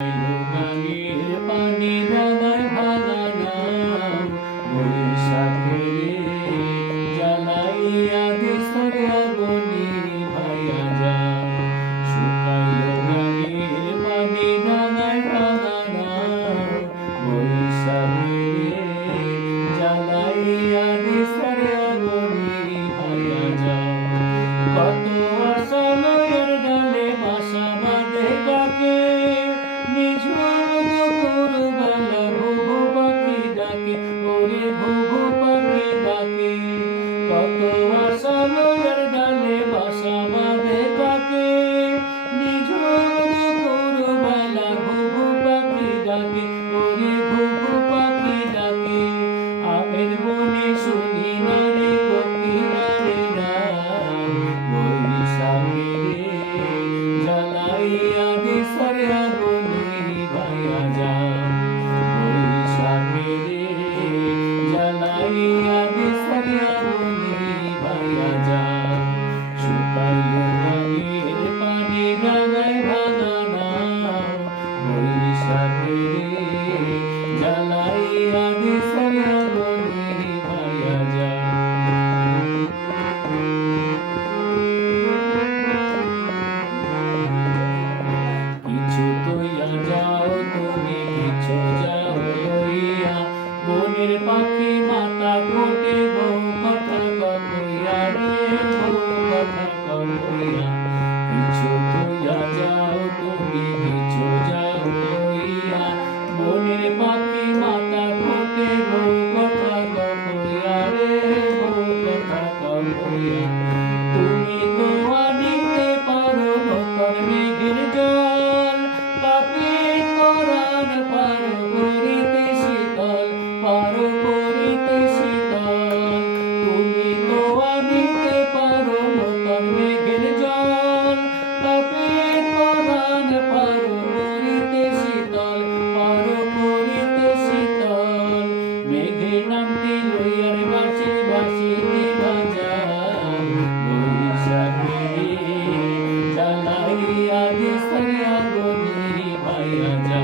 গানের পানি দাদায় ভাঙা নাও বৈশাখের জ্বালাইয়া দিশরে আগুনি ভাইয়া যাও শুকাইল গানের পানি দাদায় ভাঙা নাও বৈশাখের জ্বালাইয়া দিশরে আগুনি ভাইয়া যাও কত আশা লয়ের ডালে বাসা বাঁধে ডাকে কত আশা লয়ের ডালে বাসা বাঁধে ডাকে নিঝুম দুপুরবেলা ঘুঘু পাখি ডাকে ওরে ঘুঘু পাখি ডাকে আমের বনে শুনি না রে কোকিলারে গান বৈশাখের জ্বালাইয়া দিশরে আগুনি ভাইয়া যাও বৈশাখের জ্বালাইয়া দিশরে আগুনি ভাইয়া যাও শুকাইল গানের পানি ডাঙায় ভাঙা নাও বৈশাখের জ্বালাইয়া দিশরে আগুনি ভাইয়া যাও কিছু তৈয়া যাও তুমি কিছু যাও লইয়া বনের পাখি মাতা কোটে বউ কথা কইয়া রে বউ কথা কইয়া কিছু তৈয়া যাও তুমি কিছু যাও লইয়া বনের পাখি মাতা কোটে বউ কথা কইয়া রে বউ কথা কইয়া তুমি তো আনিতে পারো নতুন মেঘের জল তাপে পরাণ পারো করিতে শীতল পারো করিতে শীতল তুমি তো আনিতে পারো নতুন মেঘের জল তাপে পরাণ পারো করিতে শীতল পারো করিতে শীতল মেঘের নামটি লইয়ার বাসি বাসিতে বাজাও বৈশাখের জ্বালাইয়া দিশরে আগুনি ভাইয়া যাও।